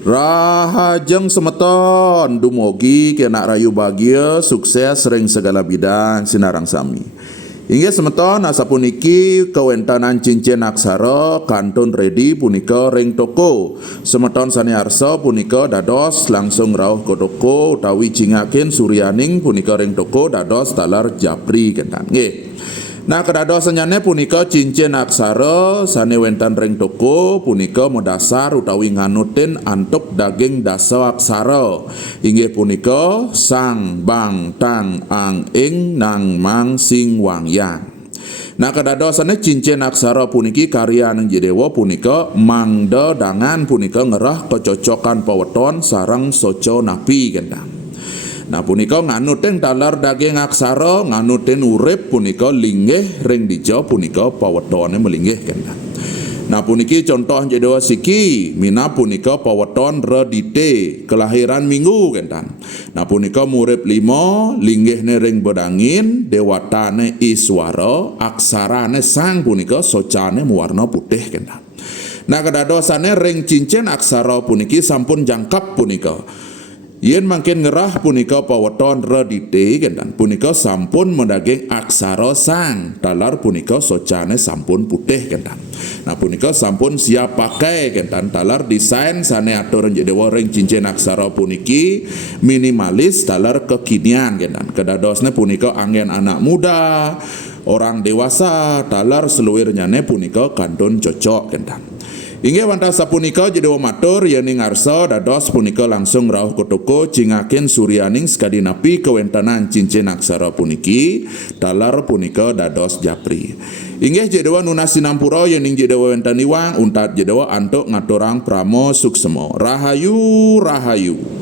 Rahajeng semeton dumugi kena rayu bahagia sukses ring segala bidang sinarang sami. Inggih semeton asapuniki kawentanan cincin aksara kantun ready punika ring toko. Semeton saniarsa punika dados langsung rawuh ke toko utawi jingaken suryaning punika ring toko dados talar japri kentan nggih. Nah kedadosanyane punika cincin aksara sane wenten ring toko punika modasar utawi nganutin antuk daging dasa aksara. Inggih punika sang bang tang ang ing nang mang sing wang yang. Nah kedadosane cincin aksara puniki karya nang Jedewa punika mangda dangan punika ngerah kecocokan paweton sareng soco napi kendang. Nah punika nganutin talar daging aksara nganutin urip punika linggih ring dija punika pawetone melinggih kendang. Nah puniki contoh Jedewa siki mina punika paweton redite kelahiran minggu kendang. Nah punika murip 5 linggihne ring bedangin dewatane iswara aksarane sang punika socane mewarna putih kendang. Nah kedadosane ring cincin aksara puniki sampun jangkap punika. Yen mangkin ngerah punika paweton redite kendan punika sampun mendaging aksara sang talar punika socane sampun putih kendan. Nah punika sampun siap pakai kendan talar desain sane atur Jedewa ring cincin aksara puniki minimalis talar kekinian kendan. Kedadosne punika angin anak muda, orang dewasa talar seluwirnyane punika kantun cocok kendan. Inggih wantah sapunika Jedewa matur yen ngarsa dados punika langsung rawuh ke toko jingaken suryaning skadinapi kawentanan cincin aksara puniki talar punika dados japri. Inggih Jedewa nunas sinampura yen Jedewa wenten iwang untat Jedewa antuk ngaturang pramo suksema. Rahayu rahayu.